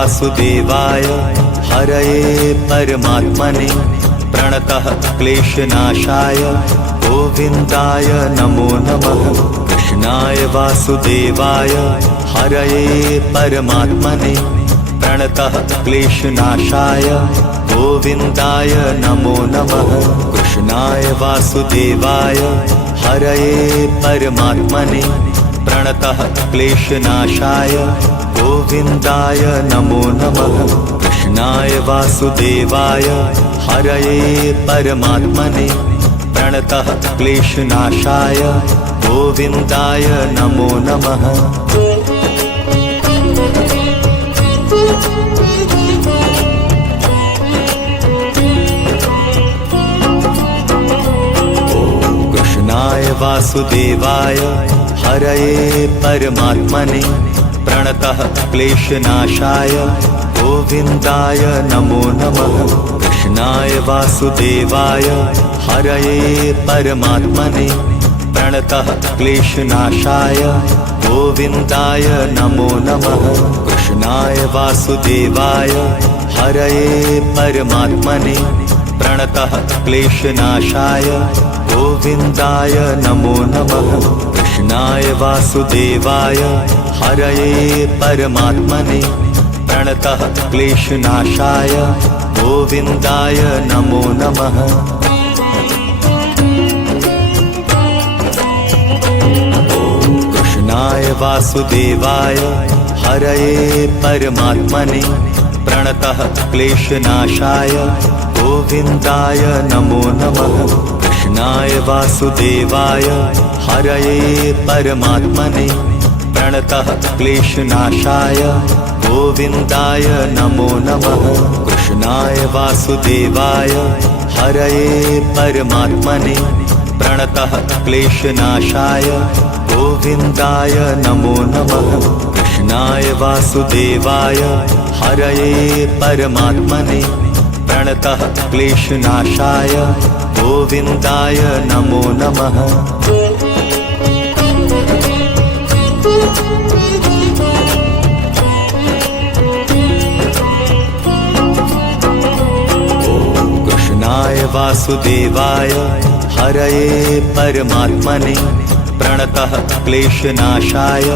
वासुदेवाय हरये परमात्मने प्रणतः क्लेशनाशाय गोविन्दाय नमो नमः। कृष्णाय वासुदेवाय हरये परमात्मने प्रणतः क्लेशनाशाय गोविन्दाय नमो नमः। कृष्णाय वासुदेवाय हरये परमात्मने प्रणतः क्लेशनाशाय गोविन्दाय नमो नमः। कृष्णाय वासुदेवाय हरये परमात्मने प्रणतः क्लेशनाशाय गोविन्दाय नमो नमः। कृष्णाय वासुदेवाय हरये परमात्मने प्रणतः क्लेशनाशाय गोविन्दाय नमो नमः। कृष्णाय वासुदेवाय हरये परमात्मने प्रणतः क्लेशनाशाय गोविन्दाय नमो नमः। कृष्णाय वासुदेवाय हरये परमात्मने प्रणतः क्लेशनाशाय गोविन्दाय नमो नमः। कृष्णाय वासुदेवाय हरये परमात्मने प्रणतः क्लेशनाशाय गोविन्दाय नमो नमः। कृष्णाय वासुदेवाय हरये परमात्मने प्रणतः क्लेशनाशाय गोविन्दाय नमो नमः। कृष्णाय वासुदेवाय हरये परमात्मने प्रणतः क्लेशनाशाय गोविन्दाय नमो नमः। कृष्णाय वासुदेवाय हरये परमात्मने प्रणतः क्लेशनाशाय गोविन्दाय नमो नमः। कृष्णाय वासुदेवाय हरये परमात्मने प्रणतः क्लेशनाशाय गोविन्दाय नमो नमः। कृष्णाय वासुदेवाय हरये परमात्मने प्रणतः क्लेशनाशाय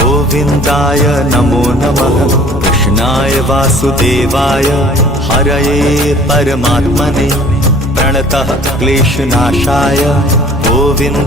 गोविन्दाय नमो नमः। कृष्णाय वासुदेवाय हरये परमात्मने प्रणतः क्लेशनाशाय गोविन्दाय